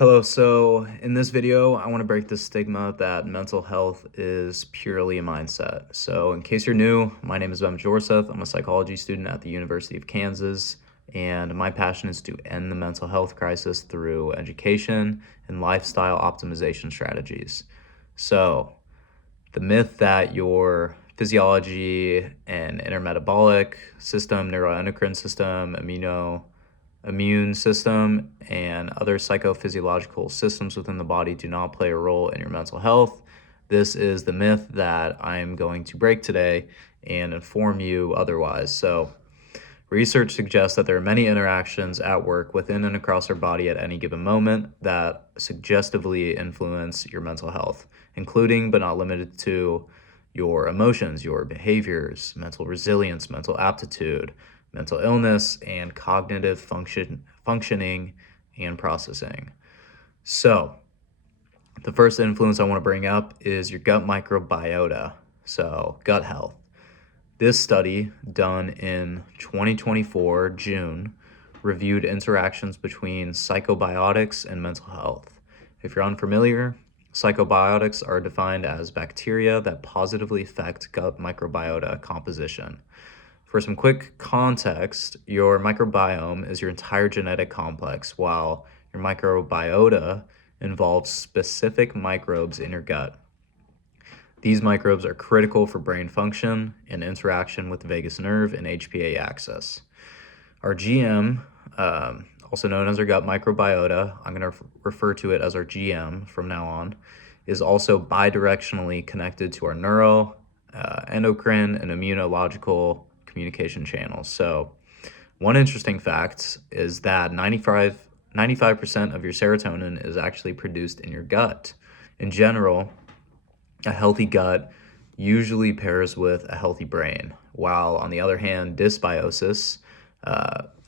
Hello, so in this video, I want to break the stigma that mental health is purely a mindset. So in case you're new, my name is Ben Jorseth. I'm a psychology student at the University of Kansas, and my passion is to end the mental health crisis through education and lifestyle optimization strategies. So the myth that your physiology and intermetabolic system, neuroendocrine system, immune system, and other psychophysiological systems within the body do not play a role in your mental health. This is the myth that I'm going to break today and inform you otherwise. So, research suggests that there are many interactions at work within and across our body at any given moment that suggestively influence your mental health, including but not limited to your emotions, your behaviors, mental resilience, mental aptitude, mental illness, and cognitive functioning and processing. So, the first influence I want to bring up is your gut microbiota, so gut health. This study, done in 2024, June, reviewed interactions between psychobiotics and mental health. If you're unfamiliar, psychobiotics are defined as bacteria that positively affect gut microbiota composition. For some quick context, your microbiome is your entire genetic complex, while your microbiota involves specific microbes in your gut. These microbes are critical for brain function and interaction with the vagus nerve and HPA axis. Our GM, also known as our gut microbiota, I'm going to refer to it as our GM from now on, is also bidirectionally connected to our endocrine, and immunological communication channels. So one interesting fact is that 95% of your serotonin is actually produced in your gut. In general, a healthy gut usually pairs with a healthy brain, while on the other hand, dysbiosis,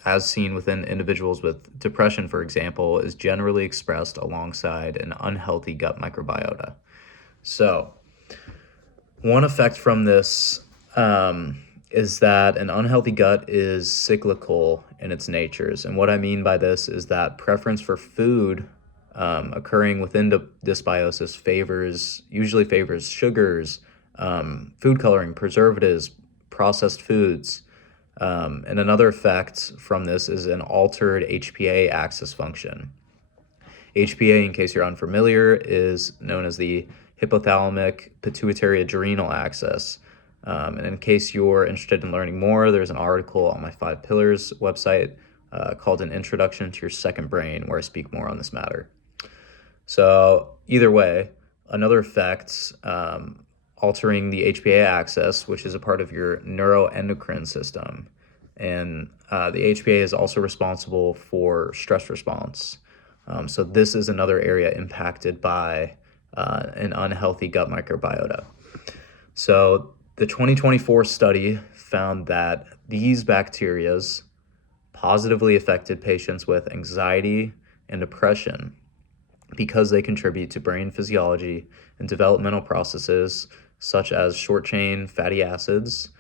as seen within individuals with depression, for example, is generally expressed alongside an unhealthy gut microbiota. So one effect from this is that an unhealthy gut is cyclical in its natures. And what I mean by this is that preference for food occurring within dysbiosis usually favors sugars, food coloring, preservatives, processed foods. And another effect from this is an altered HPA axis function. HPA, in case you're unfamiliar, is known as the hypothalamic pituitary adrenal axis. And in case you're interested in learning more, there's an article on my 5 Pillars website called An Introduction to Your Second Brain, where I speak more on this matter. So either way, another effect, altering the HPA axis, which is a part of your neuroendocrine system. And the HPA is also responsible for stress response. So this is another area impacted by an unhealthy gut microbiota. So the 2024 study found that these bacterias positively affected patients with anxiety and depression because they contribute to brain physiology and developmental processes such as short-chain fatty acids,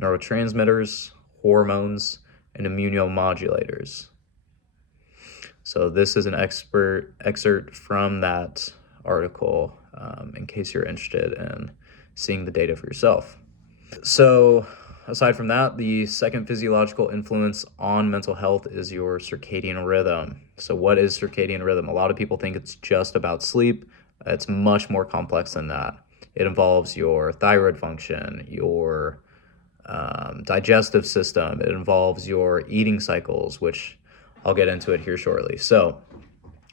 neurotransmitters, hormones, and immunomodulators. So this is an excerpt from that article in case you're interested in seeing the data for yourself. So aside from that, the second physiological influence on mental health is your circadian rhythm. So what is circadian rhythm? A lot of people think it's just about sleep. It's much more complex than that. It involves your thyroid function, your digestive system. It involves your eating cycles, which I'll get into it here shortly. So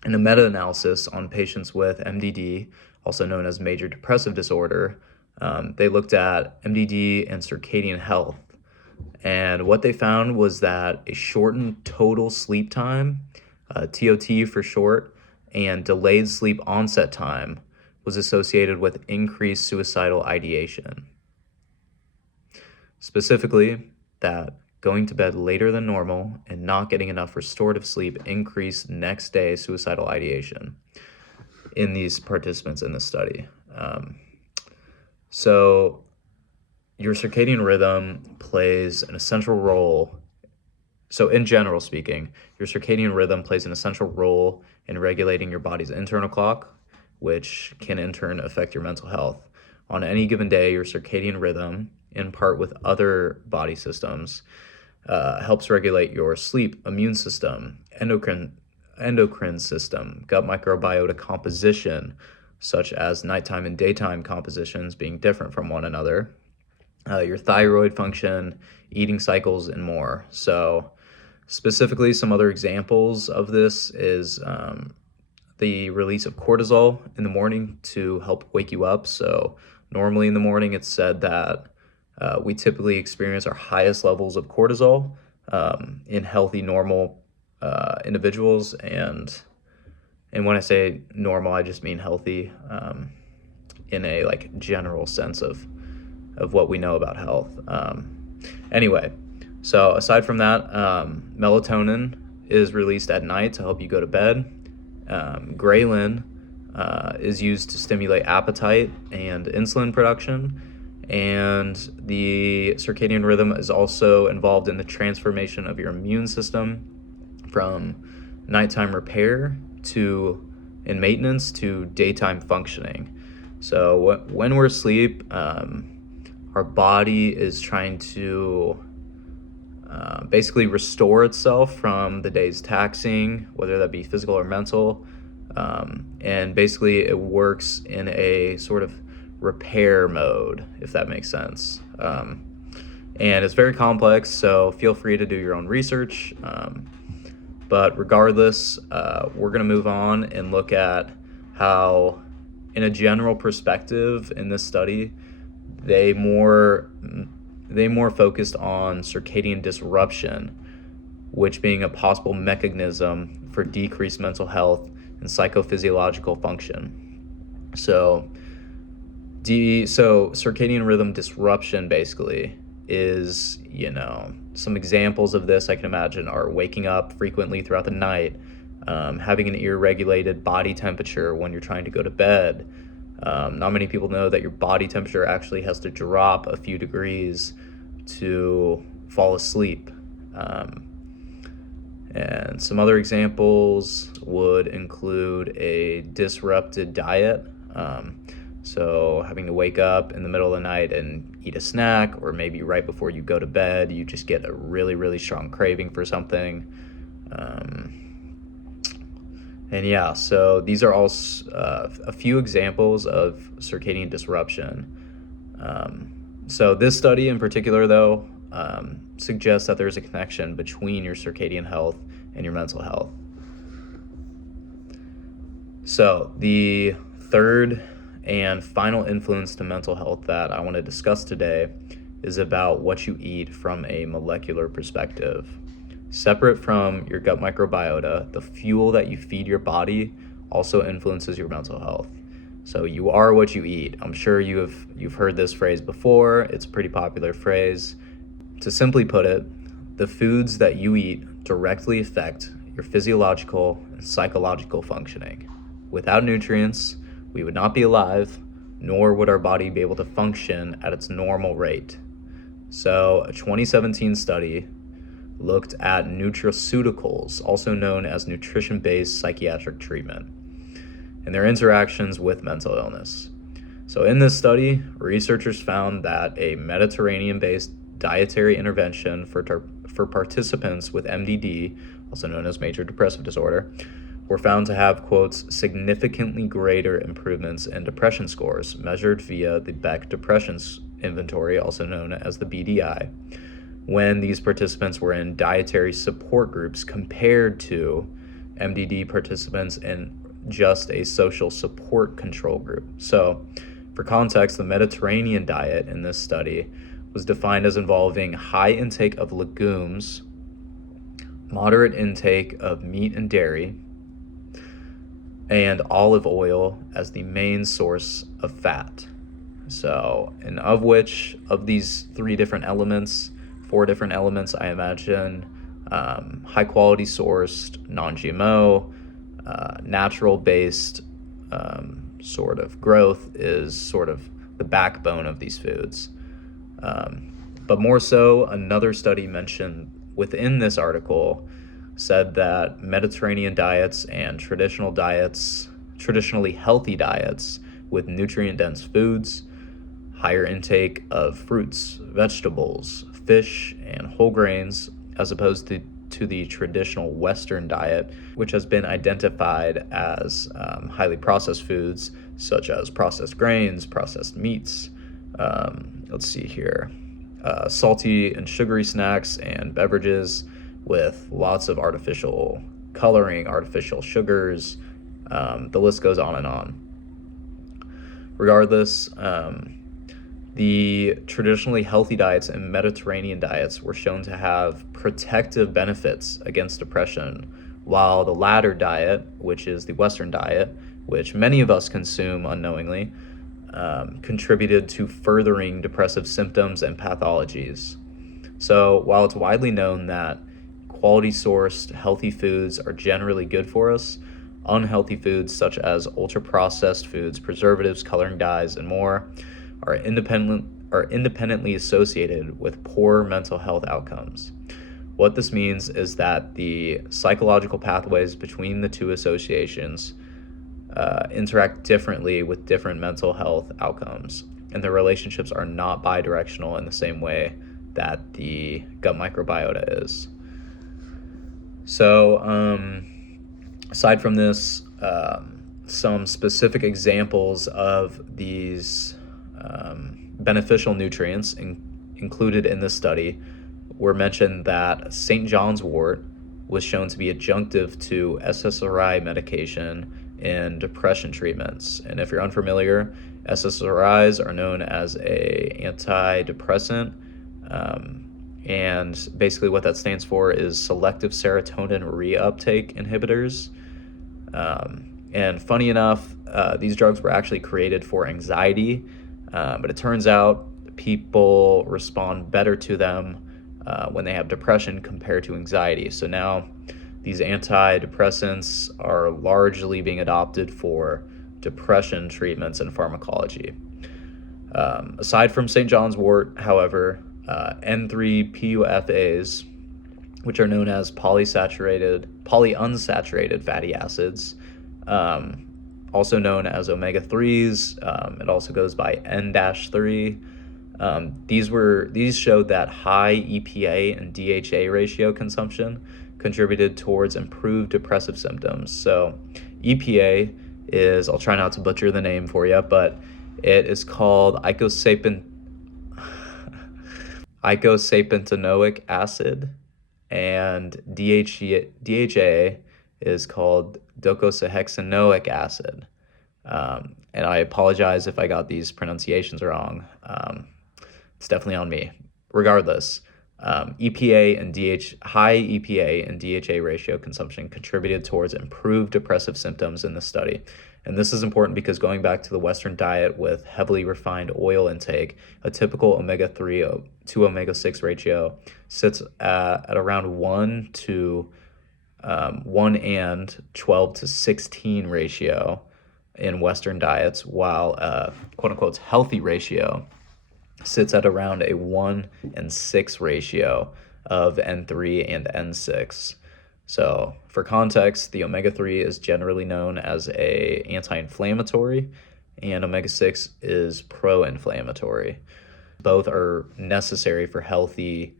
in a meta-analysis on patients with MDD, also known as major depressive disorder, they looked at MDD and circadian health. And what they found was that a shortened total sleep time, TOT for short, and delayed sleep onset time was associated with increased suicidal ideation. Specifically, that going to bed later than normal and not getting enough restorative sleep increased next day suicidal ideation in these participants in this study. So your circadian rhythm plays an essential role So in general speaking, your circadian rhythm plays an essential role in regulating your body's internal clock, which can in turn affect your mental health. On any given day, your circadian rhythm, in part with other body systems, helps regulate your sleep, immune system, endocrine system, gut microbiota composition, such as nighttime and daytime compositions being different from one another, your thyroid function, eating cycles, and more. So specifically, some other examples of this is the release of cortisol in the morning to help wake you up. So normally in the morning, it's said that we typically experience our highest levels of cortisol in healthy, normal individuals. And when I say normal, I just mean healthy in a like general sense of what we know about health. Anyway, so aside from that, melatonin is released at night to help you go to bed. Ghrelin is used to stimulate appetite and insulin production. And the circadian rhythm is also involved in the transformation of your immune system from nighttime repair and maintenance to daytime functioning. So when we're asleep, our body is trying to basically restore itself from the day's taxing, whether that be physical or mental. And basically it works in a sort of repair mode, if that makes sense. And it's very complex, so feel free to do your own research. But regardless, we're going to move on and look at how, in a general perspective in this study, they more focused on circadian disruption, which being a possible mechanism for decreased mental health and psychophysiological function. So circadian rhythm disruption basically is, some examples of this I can imagine are waking up frequently throughout the night, having an irregulated body temperature when you're trying to go to bed. Not many people know that your body temperature actually has to drop a few degrees to fall asleep. And some other examples would include a disrupted diet. So having to wake up in the middle of the night and eat a snack, or maybe right before you go to bed, you just get a really, really strong craving for something. And yeah, so these are all a few examples of circadian disruption. So this study in particular, though, suggests that there's a connection between your circadian health and your mental health. So the third and final influence to mental health that I want to discuss today is about what you eat from a molecular perspective. Separate from your gut microbiota, the fuel that you feed your body also influences your mental health. So you are what you eat. I'm sure you've heard this phrase before. It's a pretty popular phrase. To simply put it, the foods that you eat directly affect your physiological and psychological functioning. Without nutrients, we would not be alive, nor would our body be able to function at its normal rate. So a 2017 study looked at nutraceuticals, also known as nutrition-based psychiatric treatment, and their interactions with mental illness. So in this study, researchers found that a Mediterranean-based dietary intervention for participants with MDD, also known as major depressive disorder, were found to have, quotes, significantly greater improvements in depression scores measured via the Beck Depression Inventory, also known as the BDI, when these participants were in dietary support groups compared to MDD participants in just a social support control group. So, for context, the Mediterranean diet in this study was defined as involving high intake of legumes, moderate intake of meat and dairy, and olive oil as the main source of fat. So, and of these four different elements, I imagine high quality sourced, non-GMO, natural based sort of growth is sort of the backbone of these foods. But more so, another study mentioned within this article said that Mediterranean diets and traditionally healthy diets with nutrient-dense foods, higher intake of fruits, vegetables, fish, and whole grains, as opposed to the traditional Western diet, which has been identified as highly processed foods, such as processed grains, processed meats, salty and sugary snacks and beverages with lots of artificial coloring, artificial sugars. The list goes on and on. Regardless, the traditionally healthy diets and Mediterranean diets were shown to have protective benefits against depression, while the latter diet, which is the Western diet, which many of us consume unknowingly, contributed to furthering depressive symptoms and pathologies. So while it's widely known that quality sourced healthy foods are generally good for us, unhealthy foods such as ultra-processed foods, preservatives, coloring dyes, and more are independently associated with poor mental health outcomes. What this means is that the psychological pathways between the two associations interact differently with different mental health outcomes, and the relationships are not bidirectional in the same way that the gut microbiota is. So, aside from this, some specific examples of these beneficial nutrients included in this study were mentioned that St. John's wort was shown to be adjunctive to SSRI medication in depression treatments. And if you're unfamiliar, SSRIs are known as an antidepressant, and basically what that stands for is selective serotonin reuptake inhibitors. And funny enough, these drugs were actually created for anxiety, but it turns out people respond better to them when they have depression compared to anxiety. So now these antidepressants are largely being adopted for depression treatments and pharmacology. Aside from St. John's wort, however, N3-PUFAs, which are known as polyunsaturated fatty acids, also known as omega-3s. It also goes by N-3. These showed that high EPA and DHA ratio consumption contributed towards improved depressive symptoms. So EPA is, I'll try not to butcher the name for you, but it is called eicosapentaenoic acid, and DHA is called docosahexaenoic acid. And I apologize if I got these pronunciations wrong. It's definitely on me. Regardless, high EPA and DHA ratio consumption contributed towards improved depressive symptoms in this study. And this is important because going back to the Western diet with heavily refined oil intake, a typical omega-3 to omega-6 ratio sits at around 1 to 1 and 12 to 16 ratio in Western diets, while quote-unquote healthy ratio sits at around a 1 and 6 ratio of N3 and N6. So for context, the omega-3 is generally known as a anti-inflammatory, and omega-6 is pro-inflammatory. Both are necessary for healthy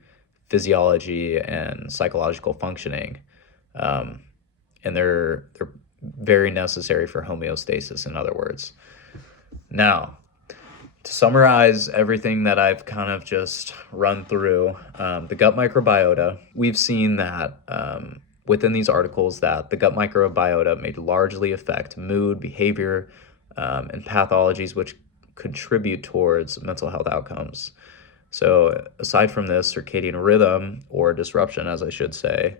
physiology and psychological functioning, and they're very necessary for homeostasis, in other words. Now, to summarize everything that I've kind of just run through, the gut microbiota, we've seen that within these articles that the gut microbiota may largely affect mood, behavior, and pathologies which contribute towards mental health outcomes. So aside from this, circadian rhythm, or disruption as I should say,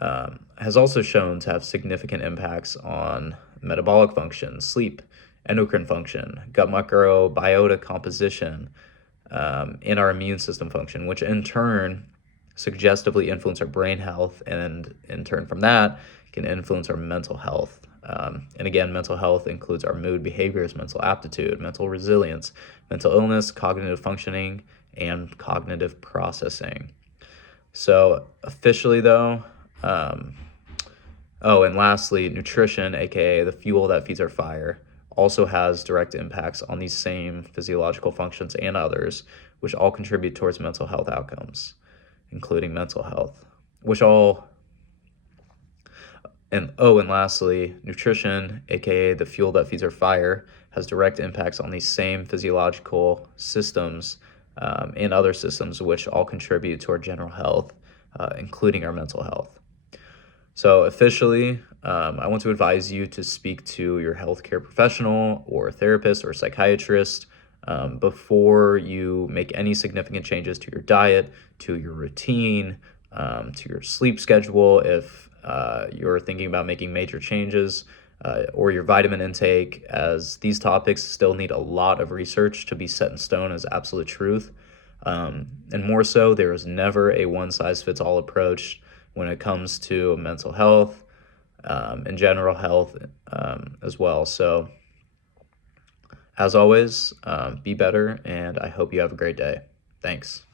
has also shown to have significant impacts on metabolic function, sleep, endocrine function, gut microbiota composition, and our immune system function, which in turn suggestively influence our brain health, and in turn from that can influence our mental health. And again, mental health includes our mood, behaviors, mental aptitude, mental resilience, mental illness, cognitive functioning, and cognitive processing. So officially though, and lastly, nutrition, aka the fuel that feeds our fire, also has direct impacts on these same physiological functions and others, which all contribute towards mental health outcomes, including mental health, which all and lastly, nutrition, aka the fuel that feeds our fire, has direct impacts on these same physiological systems and other systems, which all contribute to our general health, including our mental health. So officially, I want to advise you to speak to your healthcare professional or therapist or psychiatrist before you make any significant changes to your diet, to your routine, to your sleep schedule if you're thinking about making major changes, or your vitamin intake, as these topics still need a lot of research to be set in stone as absolute truth. And more so, there is never a one-size-fits-all approach when it comes to mental health and general health as well. So, as always, be better, and I hope you have a great day. Thanks.